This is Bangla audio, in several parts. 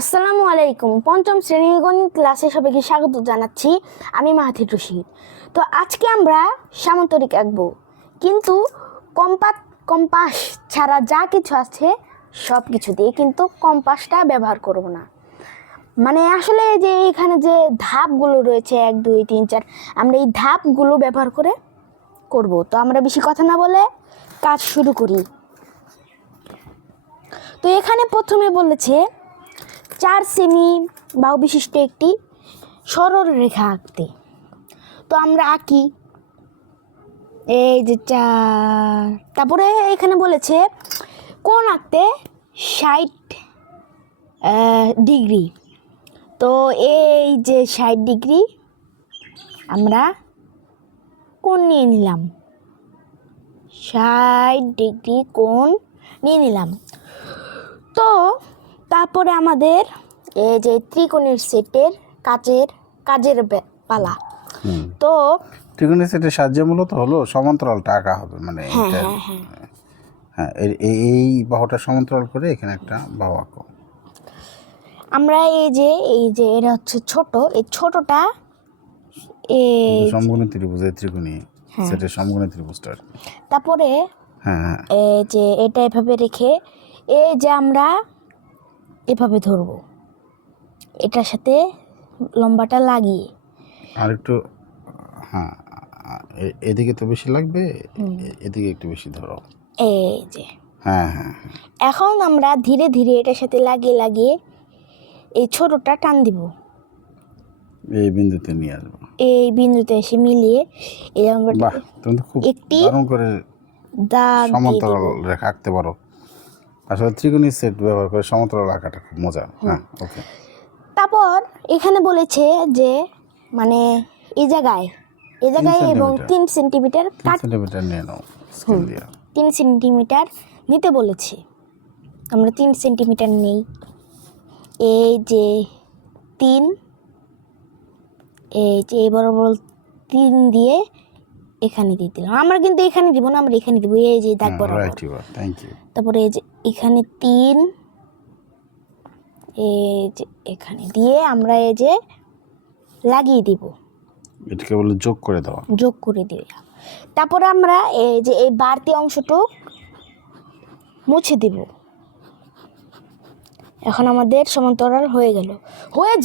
আসসালামু আলাইকুম। পঞ্চম শ্রেণীর গণিত ক্লাসে সবাইকে স্বাগত জানাচ্ছি। আমি মাহাথির রশিদ। তো আজকে আমরা সামান্তরিক আঁকবো, কিন্তু কম্পাস ছাড়া যা কিছু আছে সব কিছু দিয়ে, কিন্তু কম্পাসটা ব্যবহার করব না। মানে আসলে যে এখানে যে ধাপগুলো রয়েছে 1 2 3 4, আমরা এই ধাপগুলো ব্যবহার করে করব। তো আমরা বেশি কথা না বলে কাজ শুরু করি। তো এখানে প্রথমে বলেছে 4 সেমি বাহু বিশিষ্ট একটি সরল রেখা আঁকতে। তো আমরা আঁকি, এই যে 4। তারপরে এখানে বলেছে কোণ আঁকতে 60 ডিগ্রি। তো এই যে 60 ডিগ্রি আমরা কোণ নিয়ে নিলাম, 60 ডিগ্রি কোণ নিয়ে নিলাম। তো তারপরে আমাদের এই যে ত্রিকোণের সেটের কাজের পালা। তো ত্রিকোণের সেটের সাহায্যে মূলত হলো সমান্তরালটা আঁকা হবে, মানে হ্যাঁ এই বাহুটা সমান্তরাল করে এখানে একটা বাহু আঁকো। আমরা এই যে এটা হচ্ছে ছোট, এই ছোটটা এই সমকোণী ত্রিভুজের ত্রিকোণী সেটের সমকোণী ত্রিভুজটা। তারপরে হ্যাঁ এই যে এটা এভাবে রেখে এই যে আমরা এভাবে ধরবো, এটার সাথে লম্বাটা লাগিয়ে আর একটু, হ্যাঁ এদিকে তো বেশি লাগবে, এদিকে একটু বেশি ধরো, এই যে। হ্যাঁ। এখন আমরা ধীরে ধীরে এটার সাথে লাগিয়ে এই ছোটটা টান দিব, এই বিন্দুতে নিয়ে আসবো, এই বিন্দুতে এসে মিলিয়ে এই আমরা তুমি খুব দারুণ করে দাগ সমান্তরাল রেখা আঁকতে পারো। আসলে ত্রিকোণী সেট ব্যবহার করে সমান্তরাল আঁকাটা খুব মজা। হ্যাঁ, ওকে। তারপর এখানে বলেছে যে মানে এই জায়গায় এবং 3 সেন্টিমিটার নিয়ে নাও স্কেল দিয়ে। 3 সেন্টিমিটার নিতে বলেছে, আমরা 3 সেন্টিমিটার নেই। এই যে 3, এই যে বরাবর 3 দিয়ে এখানে দিয়ে দিলাম। আমরা কিন্তু এখানে দিব না, আমরা এখানে দিব, এই যে দাগ বরাবর। Thank you. তারপরে এই যে এখানে 3, এই যে এখানে দিয়ে আমরা এই যে লাগিয়ে দিব, এটাকে বলে যোগ করে দেওয়া। তারপরে আমরা এই যে এই বাড়তি অংশটুকু মুছে দিব। এখন আমাদের সমান্তরাল হয়ে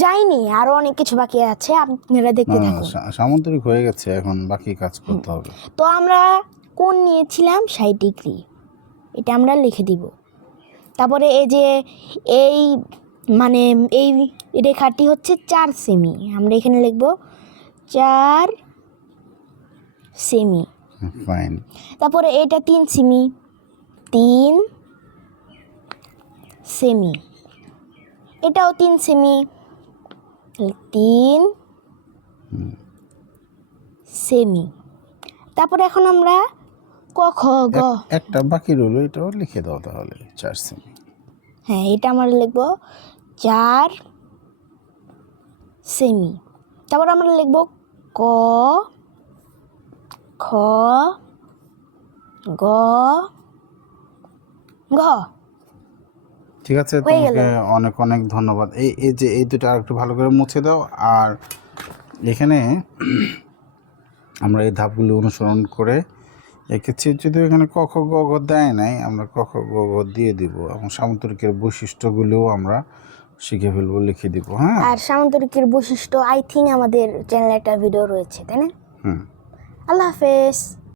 যায়নি, আরো অনেক কিছু বাকি আছে, আপনারা দেখতে থাকুন। সামান্তরিক হয়ে গেছে, এখন বাকি কাজ করতে হবে। তো আমরা কোণ নিয়েছিলাম 60 ডিগ্রি, এটা আমরা লিখে দিব। তারপরে এই যে এই মানে এই রেখাটি হচ্ছে 4 সেমি, আমরা এখানে লিখব 4 সেমি। ফাইন। তারপরে এটা 3 সেমি, 3 সেমি, এটাও 3 সেমি, 3 সেমি। তারপরে এখন আমরা ক খ গ একটা বাকি রইল, এটাও লিখে দাও তাহলে 4 সেমি। হ্যাঁ, এটা আমরা লিখব 4 সেমি। তারপর আমরা লিখব ক খ গ ঘ। ঠিক আছে, তোমাকে অনেক অনেক ধন্যবাদ। এই যে এই দুটো আর একটু ভালো করে মুছে দাও। আর এখানে আমরা এই ধাপগুলো অনুসরণ করে এঁকেছি। যদিও এখানে ক খ গ ঘ দেয় নাই, আমরা ক খ গ ঘ দিয়ে দিব, এবং সামান্তরিকের বৈশিষ্ট্যগুলোও আমরা শিখে ফেলবো, লিখে দিব। হ্যাঁ, আর সামান্তরিকের বৈশিষ্ট্য আই থিঙ্ক আমাদের চ্যানেলে একটা ভিডিও রয়েছে, তাই না? আল্লাহ হাফেজ।